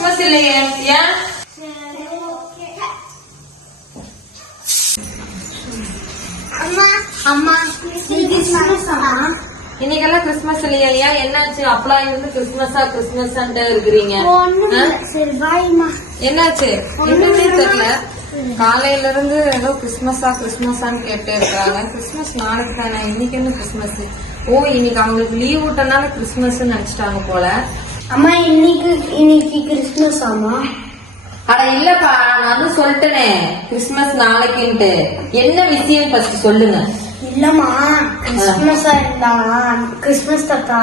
Christmas இல்லையே ஏன் இன்னைக்கெல்லாம் கிறிஸ்துமஸ் இல்லையா என்னாச்சு? அப்பலாம் இருந்து கிறிஸ்துமஸா கிறிஸ்துமஸ் இருக்கிறீங்க. என்னாச்சு? தெரியல. காலையில இருந்து ஏதோ கிறிஸ்மஸா கிறிஸ்மஸான்னு கேட்டே இருக்காங்க கிறிஸ்மஸ் நாளைக்கு தானே இன்னைக்கு என்ன கிறிஸ்மஸ் ஓ இன்னைக்கு அவங்களுக்கு லீவ் விட்டனால கிறிஸ்மஸ் நினைச்சிட்டாங்க போல. அம்மா இன்னைக்கு இன்னைக்கு கிறிஸ்மஸ் அம்மா அட இல்லப்பா நான் வந்து சொல்லிட்டேனே. கிறிஸ்மஸ் நாளைக்குன்ட்டு. என்ன விஷயம் ஃபர்ஸ்ட் சொல்லுங்க. இல்லம்மா கிறிஸ்மஸ் இருந்தா கிறிஸ்மஸ் தாத்தா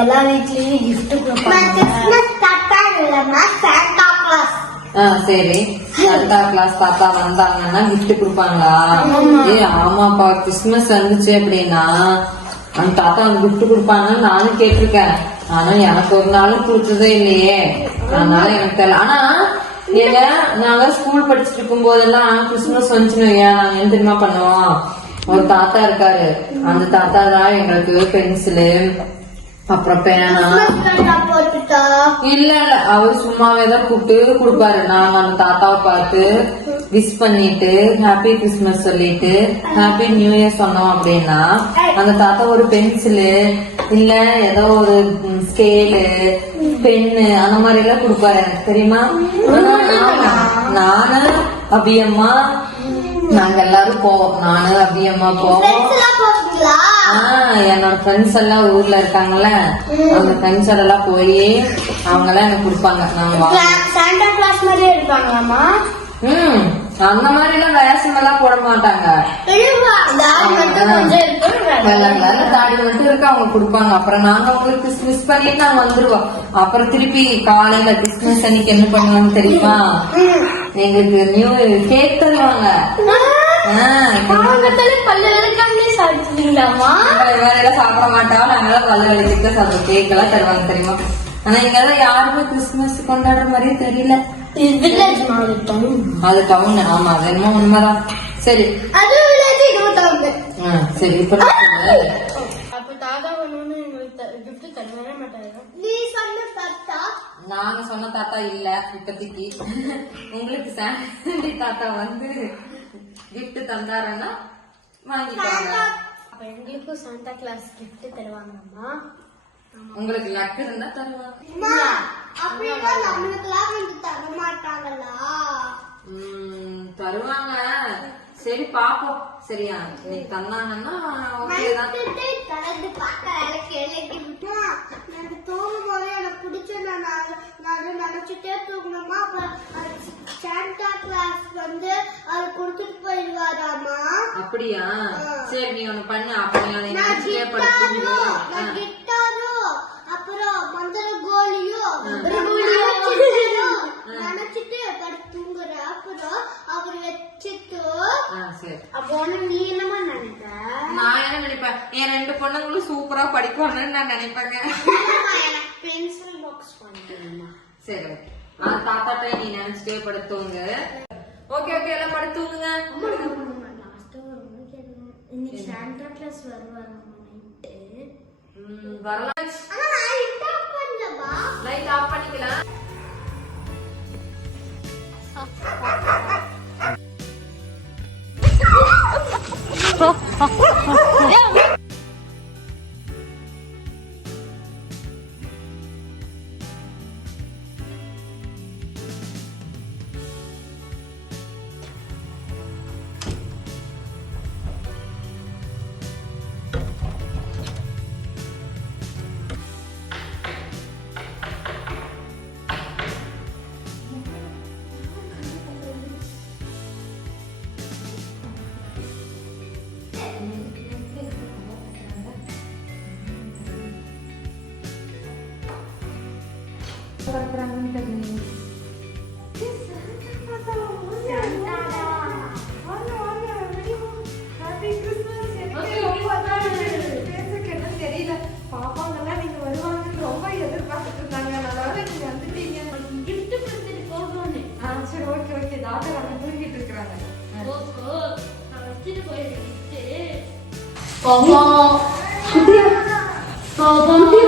எல்லா வீட்லயும் gift கொடுப்பாங்க. கிறிஸ்மஸ் தாத்தா இல்லம்மா சாண்டா கிளாஸ் ஆ சரி. சண்டா கிளாஸ் தாத்தா வந்தாங்கன்னா gift கொடுப்பாங்களா. ஏ ஆமாப்பா கிறிஸ்மஸ் வந்துச்சு அப்படின்னா அந்த தாத்தா வந்து gift கொடுப்பாங்கன்னு நானும் கேட்டிருக்கேன். ஆனா எனக்கு ஒரு நாளும் கொடுத்ததே இல்லையே. அதனால எனக்கு தெரியல. ஆனா ஏங்க நாங்க ஸ்கூல் படிச்சுட்டு இருக்கும் போதெல்லாம் கிறிஸ்துமஸ் வந்துச்சுன்னு நாங்க என்ன தெரியுமா பண்ணுவோம்? ஒரு தாத்தா இருக்காரு. அந்த தாத்தா தான் எங்களுக்கு பென்சிலு அப்புறம் பேனா. போட்டுட்டா இல்ல இல்ல. அவர் சும்மாவே தான் கூப்பிட்டு கொடுப்பாரு. நாங்க அந்த தாத்தாவை பார்த்து விஷ் பண்ணிட்டு ஹாப்பி கிறிஸ்மஸ் சொல்லிட்டு ஹாப்பி நியூ இயர் சொன்னோம் அப்படின்னா அந்த தாத்தா ஒரு பென்சிலு இல்ல ஏதோ ஒரு ஸ்கேலு பென்னு அந்த மாதிரி எல்லாம் கொடுப்பாரு. தெரியுமா? நானு- நானு அபியம்மா நாங்க எல்லாரும் போவோம். நானு அபியம்மா போவோம். என்னோட ஃப்ரெண்ட்ஸ் எல்லாம் ஊர்ல இருக்காங்கல்ல அந்த ஃப்ரெண்ட்ஸ் எல்லாம் போய் அவங்க எல்லாம் எனக்கு கொடுப்பாங்க. நாங்க. சாண்டா கிளாஸ் மாதிரியே இருப்பாங்களாம்மா ம் அந்த மாதிரி எல்லாம் வேஷம் எல்லாம் போட மாட்டாங்க தாடி மட்டும் இருக்கு அவங்க கொடுப்பாங்க. அப்புறம் நாங்க அவங்களுக்கு மிஸ் பண்ணிட்டு நாங்க வந்துருவோம். அப்புறம் திருப்பி காலையில கிறிஸ்துமஸ் அன்னைக்கு என்ன பண்ணுவாங்க தெரியுமா? எங்களுக்கு நியூ கேக் தருவாங்க. சாப்பிட மாட்டோம் நாங்கெல்லாம் பல்ல வலிச்சுட்டு சாப்பிடுவோம் கேக் எல்லாம் தருவாங்க தெரியுமா? ஆனா இங்கெல்லாம் யாருமே கிறிஸ்துமஸ் கொண்டாடுற மாதிரியே தெரியல. அது டவுன் ஆமா அது என்னமோ உண்மைதான். சரி. சரி இப்ப நான் சொல்றேன். அப்ப தாத்தா ஒண்ணு எங்களுக்கு கிஃப்ட் தரவே மாட்டாங்க நீ சொன்ன தாத்தா? நாங்க சொன்ன தாத்தா இல்ல இப்போதைக்கு உங்களுக்கு சாண்டி தாத்தா வந்து gift தந்தாருன்னா வாங்கிக்கோங்க அப்ப எங்களுக்கும் சாண்டா கிளாஸ் கிஃப்ட் தருவாங்கம்மா உங்களுக்கு லக் இருந்தா தருவாங்க அப்படின்னா நம்மளுக்குலாம் வந்து தர மாட்டாங்களா? தருவாங்க. சரி பாப்போம். சரியா இன்னைக்கு தந்தாங்கன்னா ஓகே தான். கலந்து பார்க்க கேள்விக்கிட்டா எனக்கு தூங்கும் போது எனக்கு பிடிச்ச நான் நான் அதை நினைச்சிட்டே தூங்கணுமா? அப்ப சாண்டா கிளாஸ் வந்து அதை அப்படியா? சரி நீ ஒண்ணு பண்ணு. அப்ப நீ அதை கிட்டாரும் படுத்து அப்புறம் மந்திர கோலியும் நினைச்சிட்டு படுத்து அப்புறம் அவர் வச்சுட்டு அப்போ நீ என்னமா நினைக்கிற நான் என்ன நினைப்பேன்? என் ரெண்டு பொண்ணுங்களும் சூப்பரா படிக்கணும்னு நான் நினைப்பேங்க. பென்சில் பாக்ஸ் பண்ணிக்கணுமா சரி தாத்தாட்ட நீ நினைச்சிட்டே படுத்துவங்க ஓகே ஓகே. எல்லாம் படுத்துவங்க இன்னைக்கு சாண்டா கிளாஸ் வரலாம் ஆனா லைட் ஆஃப் பண்ணிக்கலாம். தெரியல பாப்பாங்கெல்லாம் நீங்க வருவாங்கன்னு ரொம்ப எதிர்பார்த்துட்டு இருந்தாங்க அதனால நீங்க வந்துட்டீங்க கிஃப்ட் கொடுத்துட்டு போகணும் ஆ சரி ஓகே ஓகே டாக்டர் அங்க தூங்கிட்டு இருக்காங்க ஓஹோ நான் வச்சுட்டு போயிருக்கேன் எந்திரி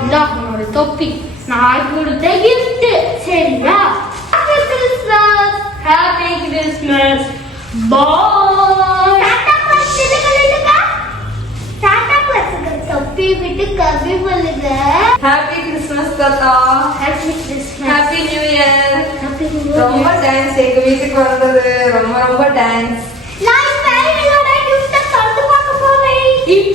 இந்தா உன்னோட தொப்பி. நான் கொடுத்த gift. சரியா? ஹாப்பி கிறிஸ்மஸ் ஹாப்பி கிறிஸ்மஸ் தொப்பி விட்டு கவி பண்ணுங்க ஹாப்பி கிறிஸ்மஸ் தாத்தா. Happy Christmas happy new year ரொம்ப தேங்க்ஸ் எங்க வீட்டுக்கு வந்தது. ரொம்ப ரொம்ப நான் இப்ப என்னோட gift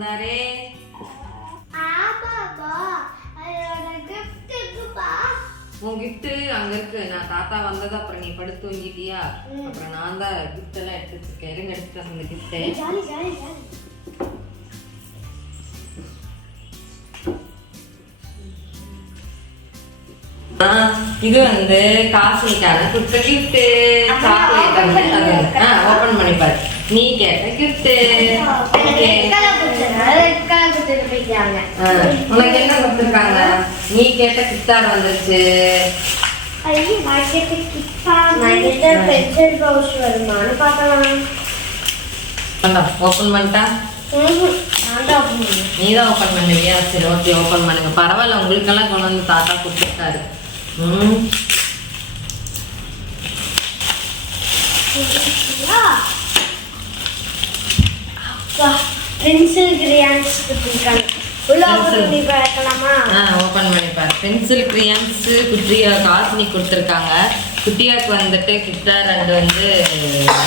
வந்தாரே. உன் gift அங்க இருக்கு. நான் தாத்தா வந்தது அப்புறம் நீ படுத்து தூங்கிட்டியா? அப்புறம் நான் தான் gift எல்லாம் எடுத்து வச்சிருக்கேன் இருங்க ஜாலி ஜாலி ஆ, இது வந்து காசுக்கான கொடுத்த கிஃப்ட் சாக்லேட் ஓபன் பண்ணி பாரு. நீ கேட்ட கிஃப்ட் உனக்கு என்ன கொடுத்துருக்காங்க நீ கேட்ட கிட்டார் வந்துருச்சு ஓபன் பண்ணிட்டா நீ தான் ஓபன் பண்ணுவியா சரி ஓகே ஓபன் பண்ணுங்க பரவாயில்ல உங்களுக்கெல்லாம் கொண்டு வந்து தாத்தா கொடுத்துருக்காரு ம் பென்சில் கிரியான்ஸ் கொடுத்துருக்காங்க உள்ள open பண்ணி பார்க்கலாமா? ஆ ஓப்பன் பண்ணி பாரு. பென்சில் கிரியன்ஸ் குட்டியா காசுனி கொடுத்துருக்காங்க. குட்டியாக்கு வந்துட்டு கிட்டார் அண்ட் வந்து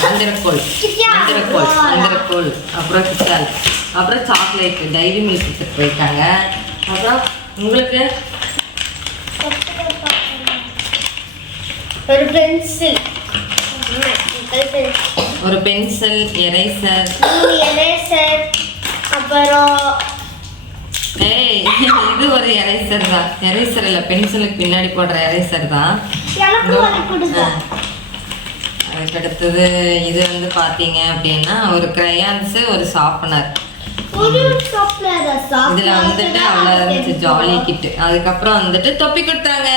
மந்திரக்கோள். மந்திரக்கோள். மந்திரக்கோள் அப்புறம் கிட்டார். அப்புறம் சாக்லேட் டைரி மில்க் கொடுத்துட்டு போயிருக்காங்க. அப்புறம் உங்களுக்கு? ஒரு பென்சில் ஒரு பென்சில் எரேசர். எரேசர் அப்புறம் ஏய் இது ஒரு எரேசர் தான். எரேசர் இல்ல பென்சிலுக்கு பின்னாடி போடுற எரேசர் தான். எனக்கு ஒரு கொடுங்க. ஆ. அதுக்கு அடுத்தது இது வந்து பாத்தீங்க அப்படின்னா ஒரு கிரையான்ஸ் ஒரு சாக்லேட் இதுல வந்துட்டு அவ்வளவு ஜாலி கிட்டு அதுக்கப்புறம் வந்துட்டு தொப்பி கொடுத்தாங்க.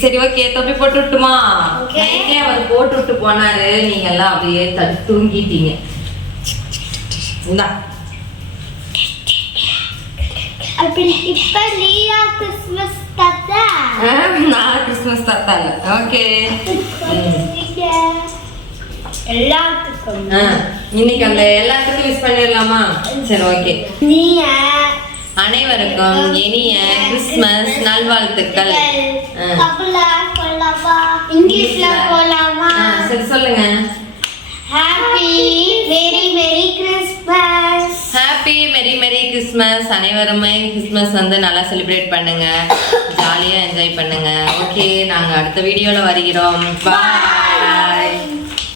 சரி ஓகே தொப்பி போட்டு விட்டுமா. நைட்டே அவர் போட்டு விட்டு போனாரு. நீங்க எல்லாம் அப்படியே தூங்கிட்டீங்க. இந்தா. இப்ப லியா கிறிஸ்மஸ் தாத்தா? நான் கிறிஸ்மஸ் தாத்தா இல்ல. ஓகே எல்லாத்துக்கும். இன்னைக்கு அந்த எல்லாத்துக்கும் விஷ் பண்ணிடலாமா? சரி ஓகே நீ அனைவருக்கும் இனிய கிறிஸ்மஸ் நல்வாழ்த்துக்கள். சரி சொல்லுங்க. Happy very very Christmas happy merry merry Christmas அனைவருமே கிறிஸ்மஸ் வந்து நல்லா செலிப்ரேட் பண்ணுங்க. ஜாலியா என்ஜாய் பண்ணுங்க. ஓகே நாங்க அடுத்த வீடியோல வருகிறோம். பாய்